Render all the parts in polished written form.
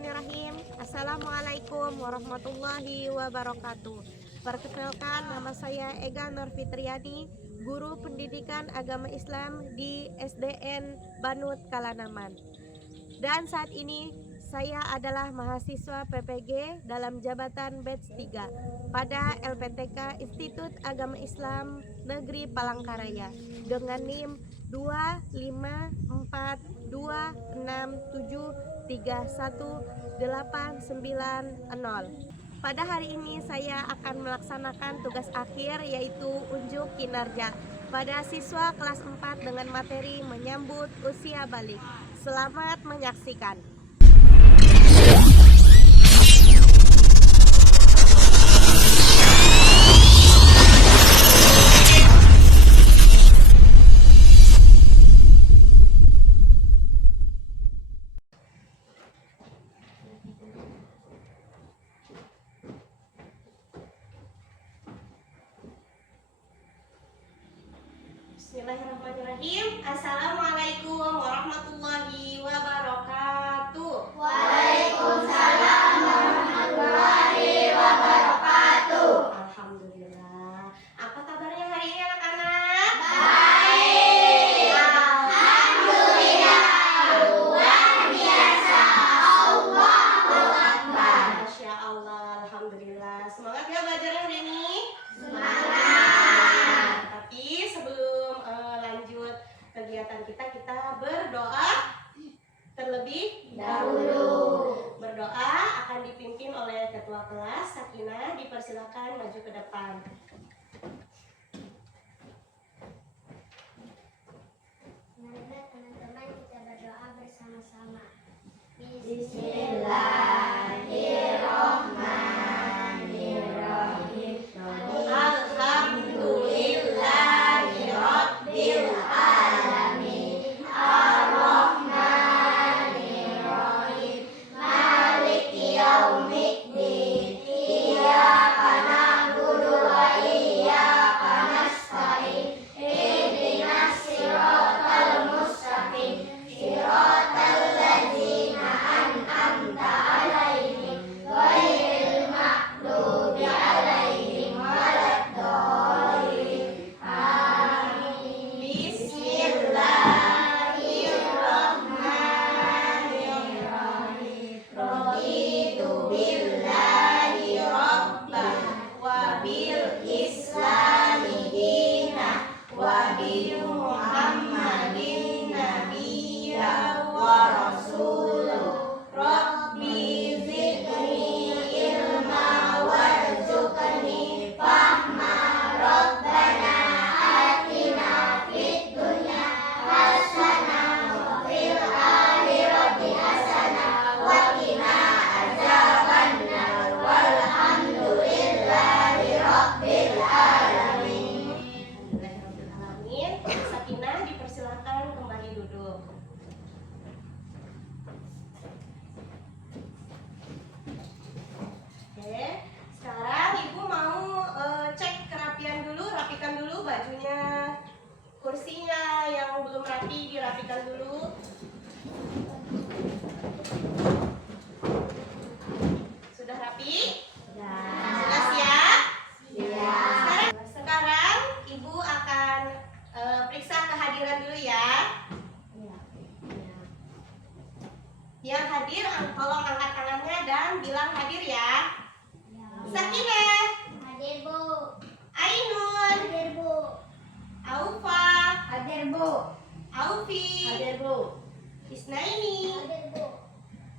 Bismillahirrahmanirrahim. Assalamualaikum warahmatullahi wabarakatuh. Perkenalkan, nama saya Ega Nur Fitriani, guru pendidikan agama Islam di SDN Banut Kalanaman. Dan saat ini saya adalah mahasiswa PPG dalam jabatan batch 3 pada LPTK Institut Agama Islam Negeri Palangkaraya dengan NIM 25426731890. Pada hari ini saya akan melaksanakan tugas akhir, yaitu unjuk kinerja pada siswa kelas 4 dengan materi menyambut usia balik. Selamat menyaksikan. Bismillahirrahmanirrahim. Assalamualaikum warahmatullahi wabarakatuh. Waalaikumsalam warahmatullahi wabarakatuh. Alhamdulillah. Apa kabarnya hari ini anak-anak? Baik. Alhamdulillah. Luar biasa. Allahu Akbar. Masya Allah. Alhamdulillah. Semangat ya belajar hari ini. Semangat. Tapi sebelum lanjut kegiatan kita berdoa terlebih Dahulu. Berdoa akan dipimpin oleh ketua kelas Sakinah. Dipersilakan maju ke depan. Marilah teman-teman kita berdoa bersama-sama. Bismillahirrahmanirrahim. Alhamdulillahirabbil alamin. Ar-Rahmanir-Rahim. Maliki yaumiddin. Iyyaka na'budu wa iyyaka nasta'in. Ihdinas siratal mustaqim. Siratal ladzina an'amta 'alaihim ghairil maghdubi 'alaihim waladdallin. Amin. Bismillahirrahmanirrahim. Raditu billahi rabban wa bil islami dina wa bi Muhammadin nabiyya wa rasuluh. Rabbi zidni ilma warzuqni fahma. Rabbana atina fid dunya hasanah wa fil akhirati hasanah wa qina adzabannar. Walhamdulillahi rabbil alamin. Alhamdulillahirrahmanirrahim. Sakinah, dipersilakan kembali duduk. Oke, sekarang ibu mau cek kerapian dulu, rapikan dulu bajunya, kursinya yang belum rapi dirapikan dulu. Sudah rapi? Sudah siap? Sekarang ibu akan periksa kehadiran dulu ya. Yang hadir tolong angkat tangannya dan bilang hadir ya. Sakinah, Hadir Bu. Ainun, Hadir Bu. Aufa, Hadir Bu. Aufi, Hadir Bu. Isnaini, Hadir Bu.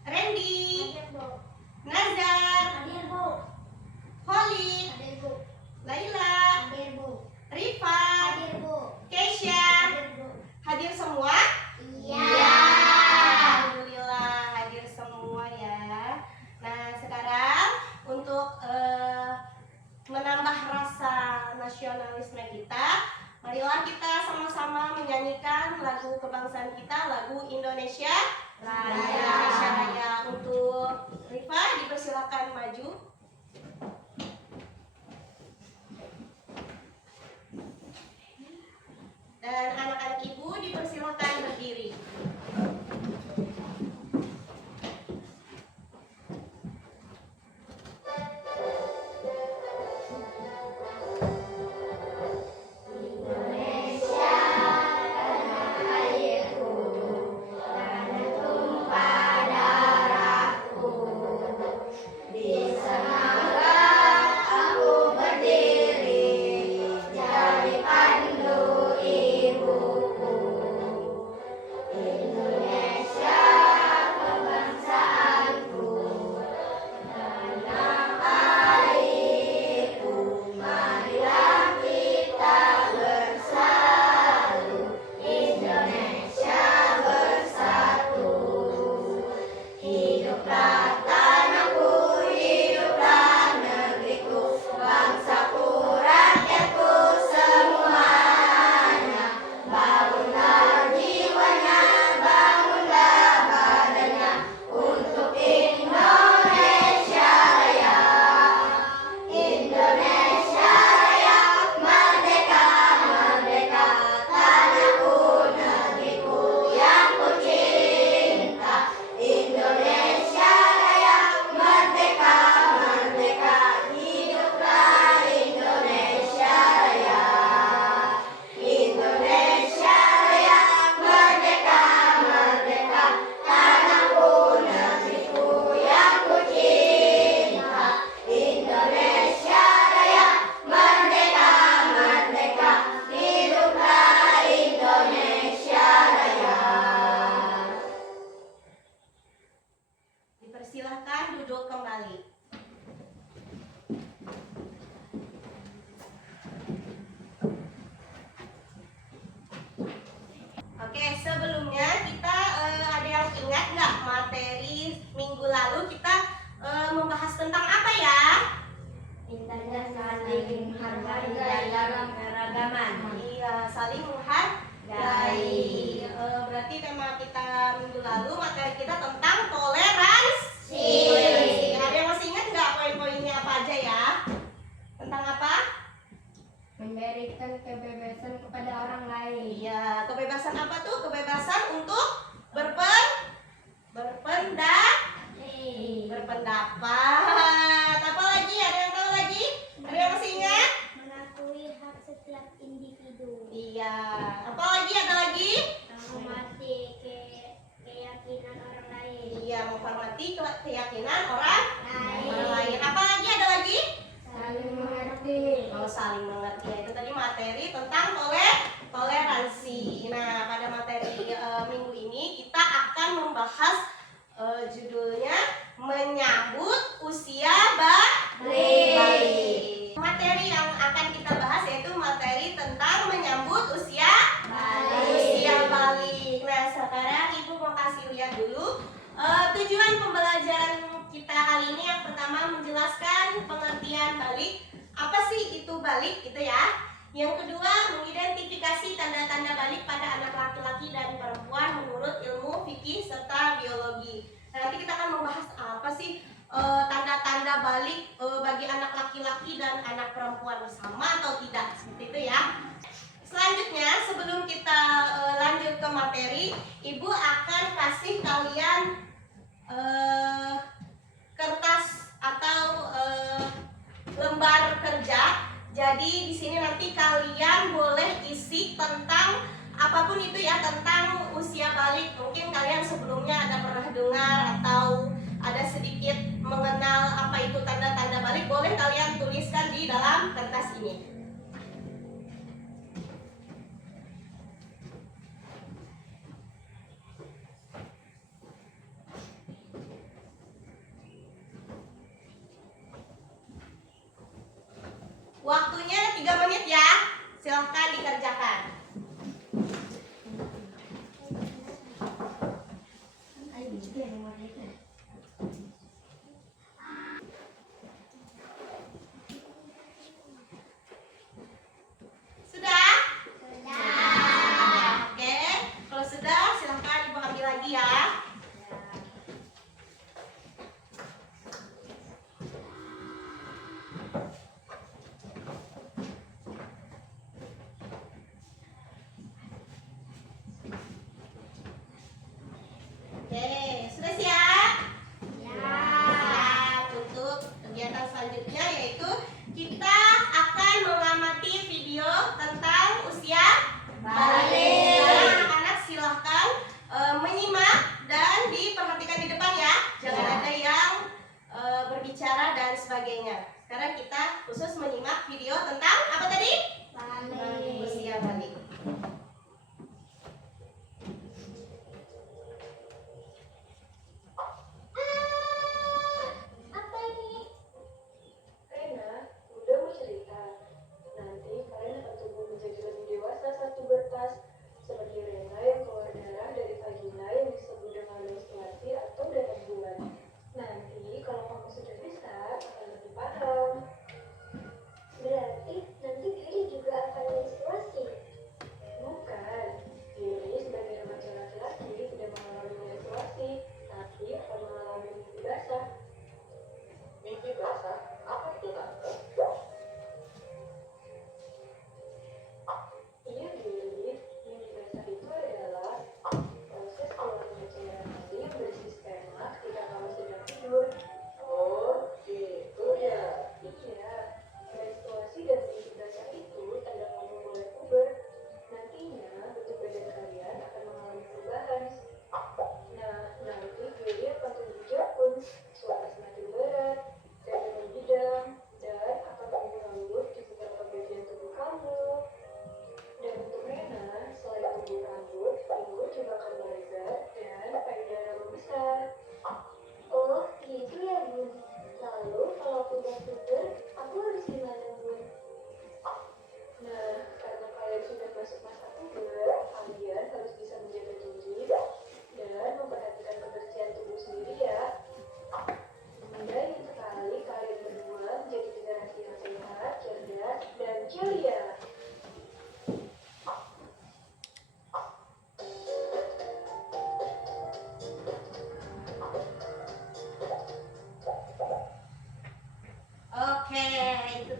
Randy, Hadir Bu. Nazar, Hadir Bu. Khalid, Hadir Bu. Laila, Hadir Bu. Rifa, Hadir Bu. Keisha. Hadir Bu. Hadir semua? Iya. Alhamdulillah hadir semua ya. Nah sekarang untuk menambah rasa nasionalisme kita, marilah kita sama-sama menyanyikan lagu kebangsaan kita, lagu Indonesia Raya. Indonesia Raya. Untuk Rifa dipersilakan maju. lalu kita membahas tentang apa ya? Indahnya saling menghargai dalam keragaman. Iya, saling menghargai. Berarti tema kita minggu lalu materi kita tentang toleransi. Ada yang masih ingat nggak poin-poinnya apa aja ya? Tentang apa? Memberikan kebebasan kepada orang lain. Iya, kebebasan apa tuh? Kebebasan untuk berpendapat. Apa lagi? Ada yang tahu lagi? Ada yang masih ingat? Mengakui hak setiap individu. Iya. Apa lagi? Ada lagi? Menghormati keyakinan orang lain. Iya, menghormati keyakinan orang lain. Apa lagi? Ada lagi? Saling mengerti. Kalau saling mengerti, ya, itu tadi materi tentang toleransi. Nah, pada materi minggu ini kita akan membahas judulnya menyambut usia balik. Materi yang akan kita bahas yaitu materi tentang menyambut usia balik. Nah, sekarang Ibu mau kasih lihat dulu tujuan pembelajaran kita kali ini. Yang pertama menjelaskan pengertian balik. Apa sih itu balik gitu ya? Yang kedua mengidentifikasi tanda-tanda balik pada anak laki-laki dan perempuan menurut ilmu fikih serta biologi. Nah, nanti kita akan membahas apa sih tanda-tanda balik bagi anak laki-laki dan anak perempuan, sama atau tidak, seperti itu ya. Selanjutnya sebelum kita lanjut ke materi, Ibu akan kasih kalian kertas atau lembar kerja. Jadi di sini nanti kalian boleh isi tentang apapun itu ya, tentang usia balik. Mungkin kalian sebelumnya ada pernah dengar atau ada sedikit mengenal apa itu tanda-tanda balik, boleh kalian tuliskan di dalam kertas ini. Waktunya 3 menit ya. Silahkan dikerjakan. Sudah? Oke. Kalau sudah, silahkan Ibu ambil lagi ya. Oke, sudah siap?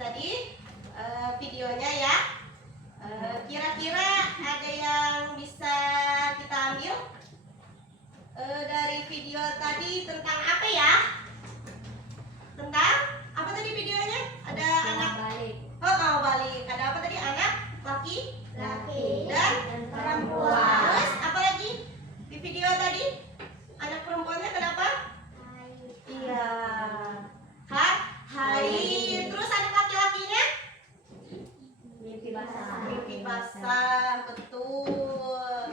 tadi videonya ya. Kira-kira ada yang bisa kita ambil dari video tadi tentang apa ya? Tentang apa tadi videonya? Ada anak balik. balik. Ada apa tadi? Anak laki dan perempuan. Terus apa lagi di video tadi? Anak perempuannya kenapa? Iya. Haid. Terus anak laki-lakinya? Mimpi basah. Mimpi basah, betul.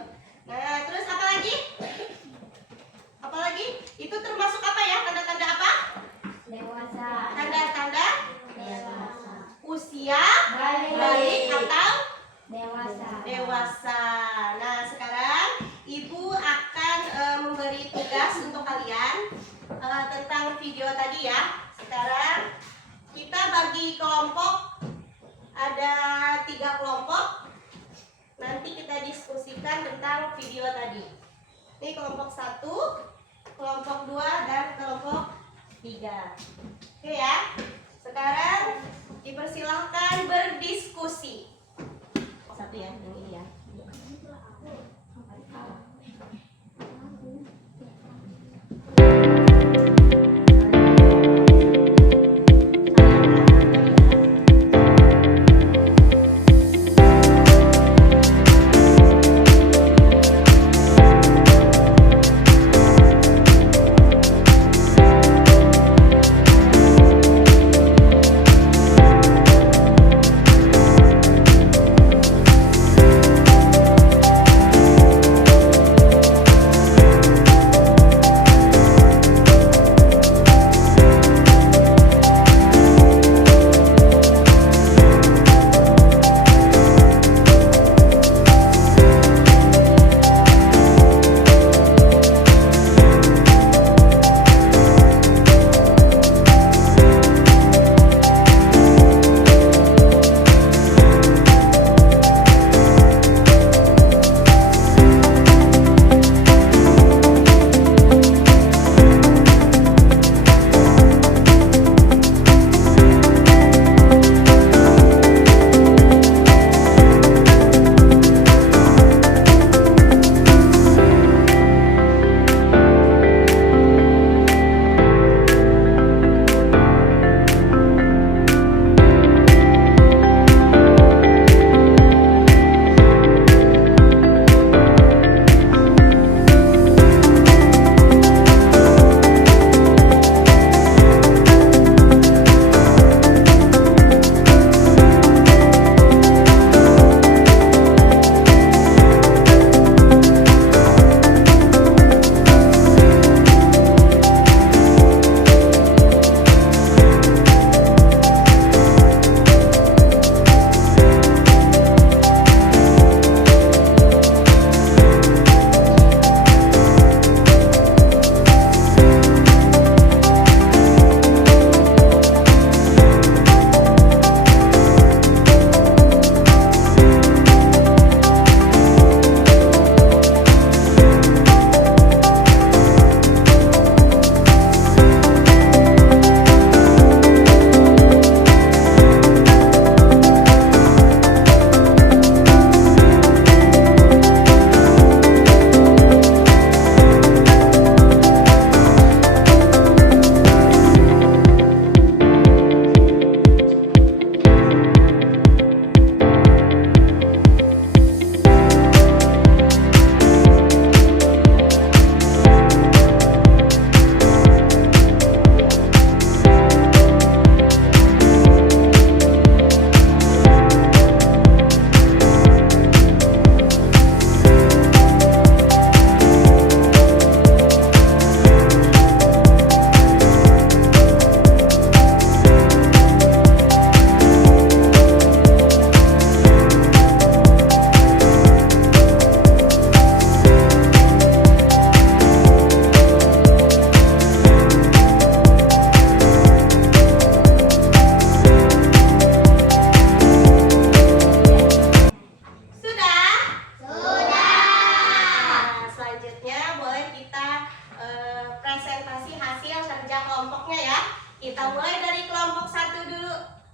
Nah, terus apa lagi? Apa lagi? Itu termasuk apa ya? Tanda-tanda apa? Dewasa. Tanda-tanda Dewasa. usia Balik. balik atau Dewasa. dewasa. Nah, sekarang Ibu akan memberi tugas untuk kalian tentang video tadi ya. Sekarang kita bagi kelompok, ada 3 kelompok. Nanti kita diskusikan tentang video tadi. Ini kelompok 1, kelompok 2, dan kelompok 3. Oke ya. Sekarang dipersilahkan berdiskusi. Satu ya, yang ini ya.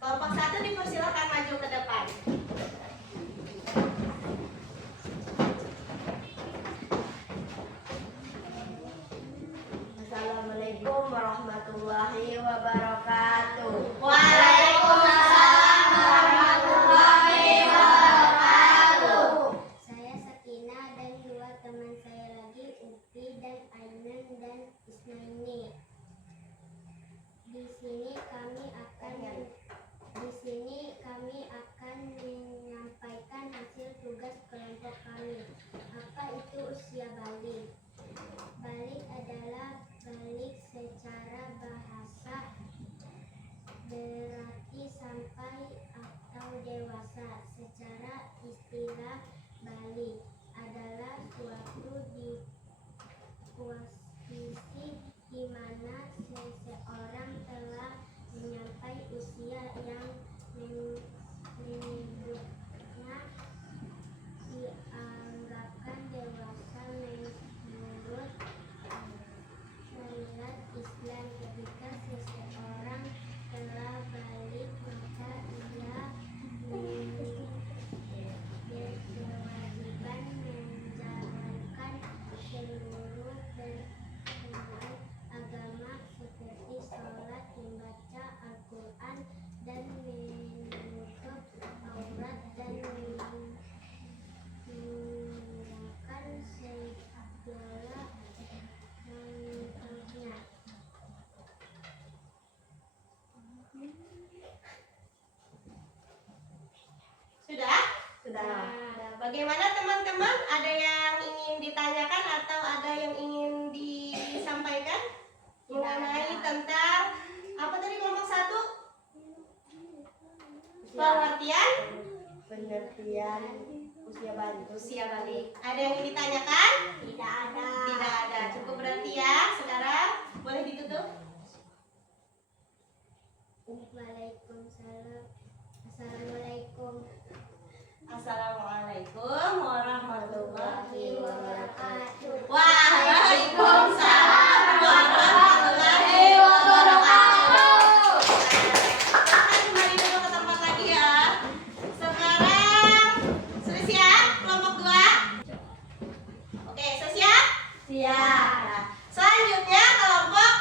Kelompok 1 dipersilakan maju ke depan. Assalamualaikum warahmatullahi wabarakatuh. Waalaikumsalam warahmatullahi wabarakatuh. Saya Sakinah dan dua teman saya lagi, Upi dan Ainan dan Isnaini. Di sini kami akan menyampaikan hasil tugas kelompok kami. Apa itu usia balik? Balik adalah balik secara bahasa, berarti sampai atau dewasa. Secara istilah, balik adalah suatu posisi di mana seseorang telah mencapai usia yang menyebutnya dianggapkan dewasa menurut syariat Islam. Ketika seseorang telah balik, maka ia berkewajiban menjalankan seluruh perintah agama seperti sholat, membaca Al-Quran, dan menutup aurat dan meninggalkan segala mungkarnya. Sudah? Sudah. Bagaimana teman-teman? Ada yang ingin ditanyakan atau ada yang ingin disampaikan mengenai tentang apa tadi kelompok 1? Pengertian usia balik. Ada yang ingin ditanyakan? Tidak ada. Tidak ada. Cukup berarti ya. Sekarang boleh ditutup. Waalaikumsalam. Assalamualaikum Assalamualaikum warahmatullahi wabarakatuh. Waalaikumsalam warahmatullahi wabarakatuh. Silakan kembali dulu ke tempat lagi ya. Sekarang sudah siap kelompok 2? Oke, sudah siap? Siap. Selanjutnya kelompok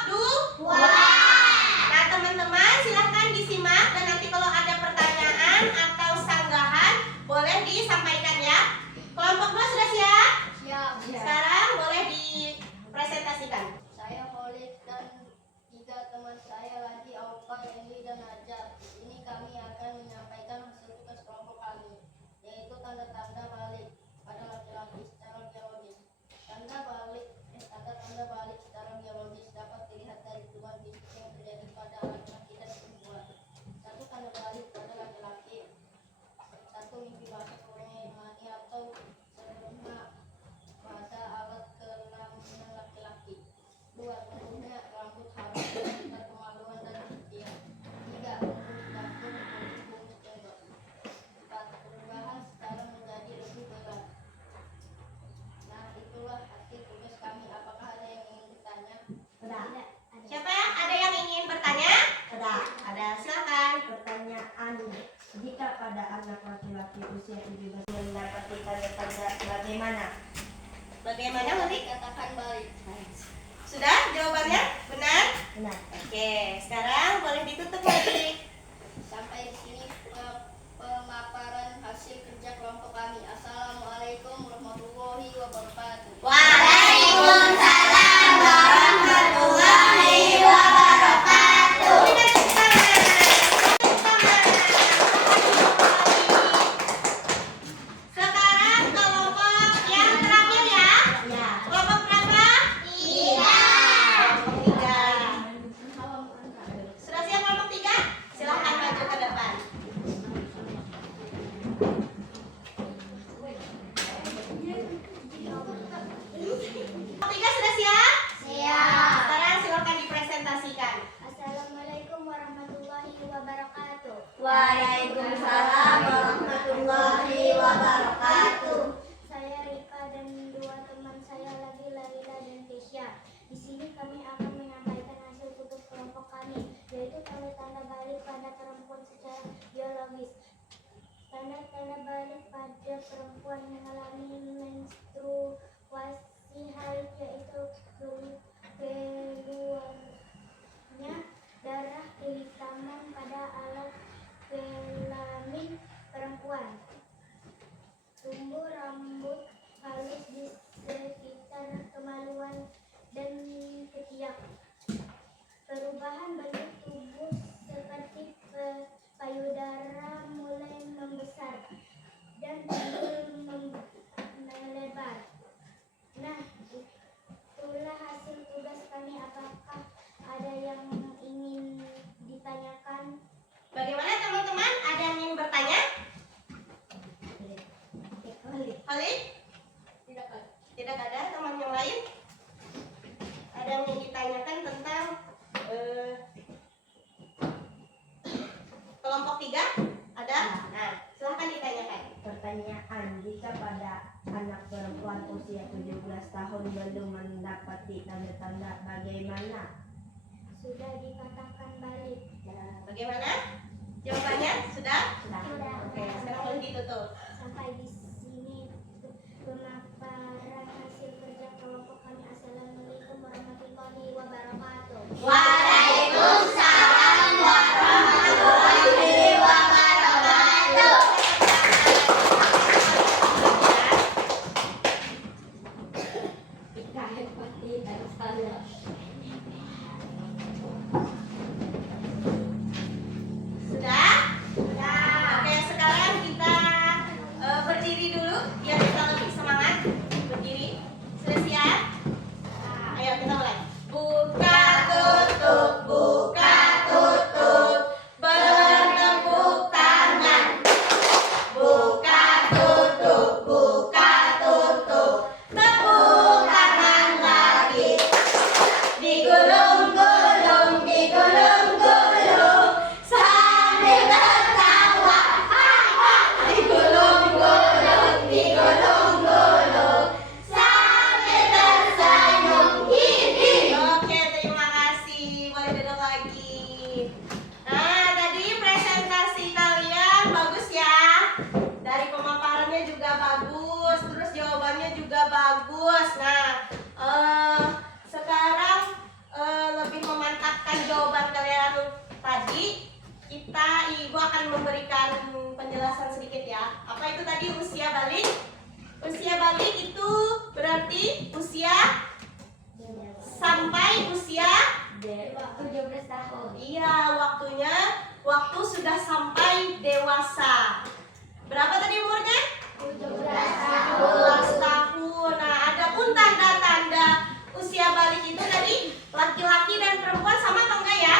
2. Nah, teman-teman silahkan disimak dan nanti kalau ada pertanyaan atau sanggahan boleh disampaikan ya. Kelompok 2 sudah siap? Siap. Sekarang boleh dipresentasikan. Saya Khalid dan 3 teman saya lagi, Aufa, Eli, dan Najar. Ini kami akan menyampaikan hasil tugas kelompok kami, yaitu tanda-tanda balik pada laki-laki secara biologis. Tanda-tanda balik secara biologis dapat dilihat dari perubahan fisik yang terjadi pada laki-laki dan perempuan. 1. Tanda balik pada laki-laki. 1. Mimpi basah, mani atau sebelumnya pada alat kelamin laki-laki. 2. Tumbuhnya rambut halus serta kemaluan dan kecil. 3. Tumbuh jantung, punggung, tembok. 4. Perubahan secara menjadi lebih berat. Nah, itulah hasil tugas kami. Apakah ada yang ingin bertanya? Siapa ya? Ada yang ingin bertanya? Ada, silakan. Pertanyaan, jika pada anak laki-laki usia 17 mendapati tanda-tanda bagaimana? Bagaimana nanti? Katakan balik. Sudah jawabannya? Benar? Benar. Oke, sekarang boleh ditutup lagi. Sampai di sini pemaparan hasil kerja kelompok kami. Assalamualaikum warahmatullahi wabarakatuh. Waalaikumsalam warahmatullahi wabarakatuh. Berikan tepuk tangan. Sekarang kelompok yang terakhir ya. Kelompok berapa? 3. Sudah siap kelompok 3? Silahkan maju ke depan. Kelompok 3 sudah siap? Siap. Sekarang silakan dipresentasikan. Assalamualaikum warahmatullahi wabarakatuh. Waalaikumsalam warahmatullahi wabarakatuh. Saya Rika dan 2 teman saya lagi, Laila dan Kesya. Di sini kami akan menyampaikan hasil tugas kelompok kami, yaitu tanda-tanda balik pada perempuan secara perempuan mengalami menstruasi haid, yaitu keluarnya darah kehitaman pada alat kelamin perempuan, tumbuh rambut halus di sekitar kemaluan dan ketiak, perubahan bentuk tubuh seperti payudara mulai membesar dan timbul melebar. Nah, itulah hasil tugas kami. Apakah ada yang ingin ditanyakan? Bagaimana teman-teman? Ada yang ingin bertanya? Khalid? Tidak ada. Tidak ada teman yang lain? Ada yang ingin ditanyakan tentang kelompok 3? Ada? Nah, silahkan ditanyakan. Pertanyaan, jika pada anak perempuan usia 17 tahun belum mendapati tanda-tanda, bagaimana? Sudah dikatakan balik. Bagaimana? Jawabannya? Sudah? Sudah. Oke, sekarang boleh ditutup. Sampai di sini pemaparan hasil kerja kelompok kami. Assalamualaikum warahmatullahi wabarakatuh. Waalaikumsalam warahmatullahi wabarakatuh. Sudah? Sudah. Oke, sekarang kita berdiri dulu biar kita lebih semangat. Berdiri. Sudah siap? Ayo kita mulai. Buka tutup, buka tutup, bertepuk tangan. Buka tutup, tepuk tangan lagi. Digulung-gulung, digulung-gulung, sambil tertawa. Digulung-gulung, digulung-gulung, sambil tersenyum. Oke, terima kasih. Boleh duduk lagi. Nah, tadi presentasi kalian bagus ya. Dari pemaparannya juga bagus, terus jawabannya juga bagus. Nah, sekarang lebih memantapkan jawaban kalian tadi. Ibu akan memberikan penjelasan sedikit ya. Apa itu tadi usia balik? Usia balik itu berarti usia sampai usia 17 tahun. iya, waktu sudah sampai dewasa. Berapa tadi umurnya? 17 tahun. Nah, ada pun tanda-tanda usia balik itu tadi laki-laki dan perempuan sama apa enggak ya?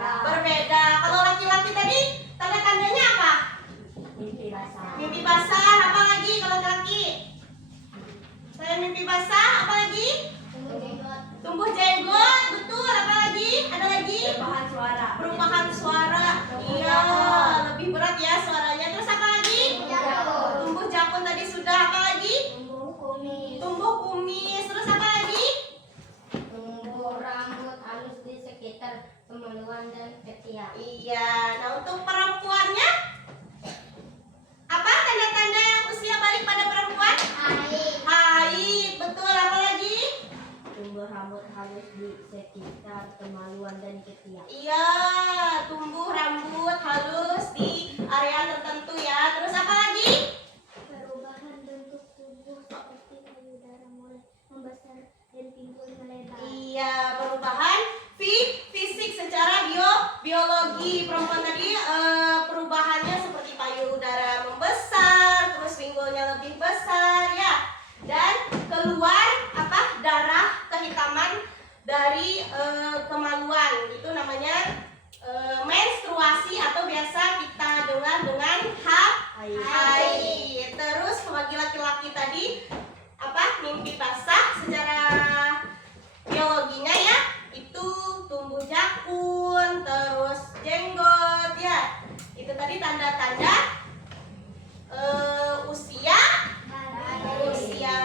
Berbeda. Kalau laki-laki tadi tanda-tandanya apa? Mimpi basah. Apa lagi kalau laki-laki? Selain mimpi basah, apa lagi? Tumbuh jenggot, betul. Apa lagi? Ada lagi? Perubahan suara. Iya, lebih berat ya suaranya. Terus apa lagi? Tumbuh jakun tadi sudah. Apa lagi? Tumbuh kumis. Terus apa lagi? Tumbuh rambut halus di sekitar kemaluan dan ketiak. Iya. Nah, untuk perempuannya apa tanda-tanda usia balik pada perempuan? Haid. Betul. Apa lagi? Tumbuh rambut halus di sekitar kemaluan dan ketiak. Iya, tumbuh rambut halus di area tertentu ya. Terus apa lagi? Perubahan bentuk tubuh seperti payudara mulai membesar dan timbul melebar. Iya, perubahan fisik secara biologi. Perempuan tadi perubahannya seperti payudara membesar, terus pinggulnya lebih besar ya. Dan keluar darah kehitaman dari kemaluan. Itu namanya menstruasi atau biasa kita dengar dengan haid. Terus bagi laki-laki tadi mimpi basah secara biologinya ya, itu tumbuh jakun, terus jenggot ya. Itu tadi tanda-tanda usia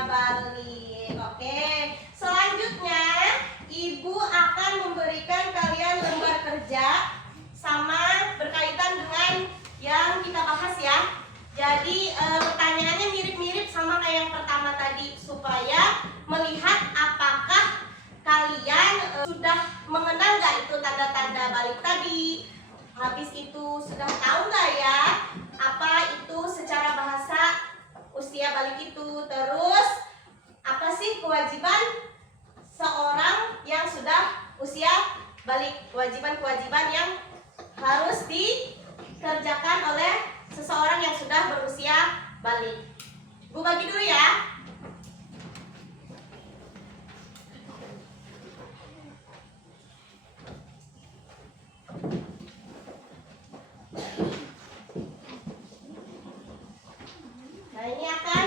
balik. Oke. Selanjutnya Ibu akan memberikan kalian lembar kerja sama berkaitan dengan yang kita bahas ya. Jadi pertanyaannya mirip-mirip sama kayak yang pertama tadi, supaya melihat apakah kalian sudah mengenal nggak itu tanda-tanda balik tadi. Habis itu sudah tahu nggak ya apa itu secara bahasa usia balik itu. Terus apa sih kewajiban seorang yang sudah usia balik, kewajiban-kewajiban yang harus dikerjakan oleh seseorang yang sudah berusia balik. Bu bagi dulu ya. Nah, ini akan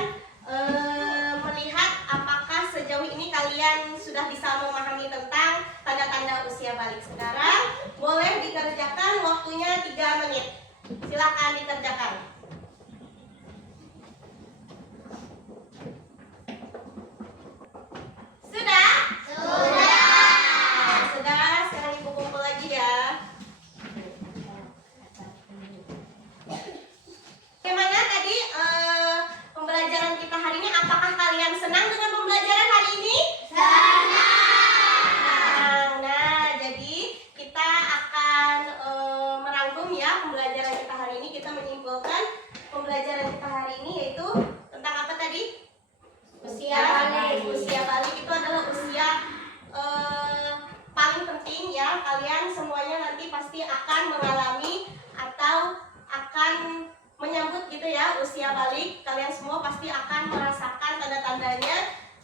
melihat apakah sejauh ini kalian sudah bisa memahami tentang tanda-tanda usia balik. Sekarang boleh dikerjakan, waktunya 3 menit. Silakan dikerjakan. Sudah? Sudah, sekarang ibu kumpul lagi ya. Bagaimana tadi pembelajaran kita hari ini? Apakah kalian senang dengan pembelajaran hari ini? Senang. Nah, jadi kita akan merangkum ya pembelajaran kita hari ini. Kita menyimpulkan pembelajaran kita hari ini yaitu tentang apa tadi? Usia balik. Usia balik itu adalah usia paling penting ya. Kalian semuanya nanti pasti akan mengalami atau akan menyambut gitu ya usia balik. Kalian semua pasti akan merasakan tanda-tandanya,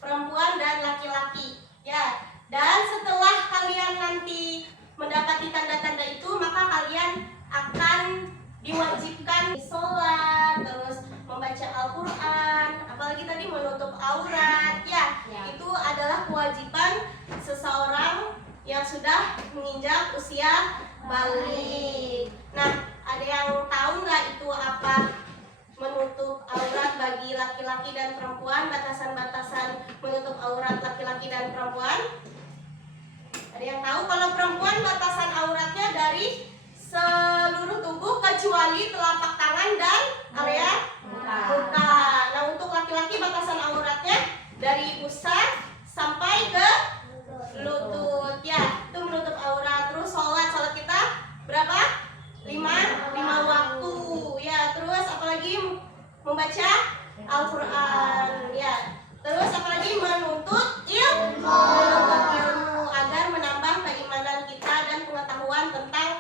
perempuan dan laki-laki ya. Dan setelah kalian nanti mendapati tanda-tanda itu, maka kalian akan diwajibkan sholat, terus membaca Al-Quran, apalagi tadi menutup aurat ya. Itu adalah kewajiban seseorang yang sudah menginjak usia balik. Nah, ada yang tahu nggak itu apa menutup aurat bagi laki-laki dan perempuan? Batasan-batasan menutup aurat laki-laki dan perempuan? Ada yang tahu? Kalau perempuan batasan auratnya dari seluruh tubuh kecuali telapak tangan dan area muka. Nah, untuk laki-laki batasan auratnya dari pusat sampai ke lutut ya. Itu menutup aurat. Terus sholat kita berapa? 5 waktu ya. Terus apalagi membaca Al-Quran ya. Terus apalagi menuntut ilmu agar menambah keimanan kita dan pengetahuan tentang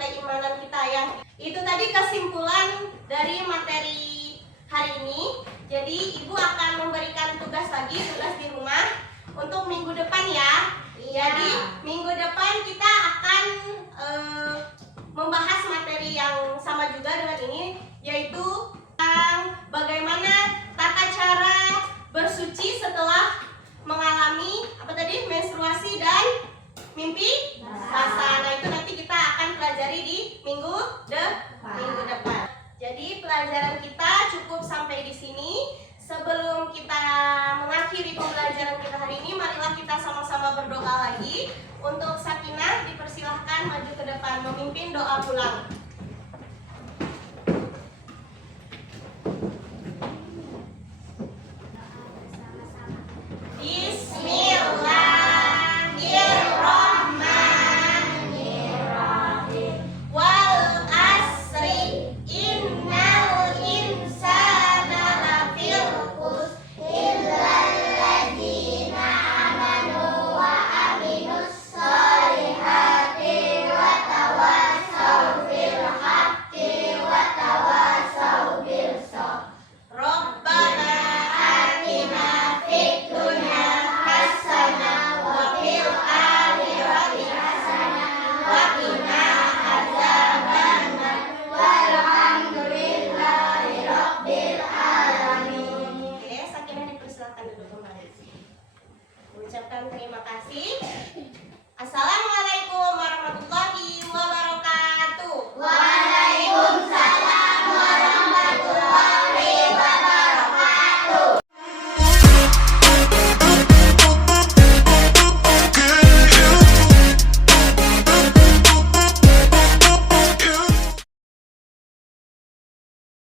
keimanan kita yang itu tadi kesimpulan dari materi hari ini. Jadi ibu akan memberikan tugas di rumah untuk minggu depan ya. Jadi minggu depan kita akan membahas materi yang sama juga dengan ini, yaitu tentang bagaimana tata cara bersuci setelah mengalami apa tadi menstruasi dan mimpi basah. Nah, itu nanti kita akan pelajari di minggu depan. Jadi pelajaran kita cukup sampai di sini. Sebelum kita mengakhiri pembelajaran kita hari ini, marilah kita sama-sama berdoa lagi. Untuk Sakinah dipersilahkan maju ke depan memimpin doa pulang.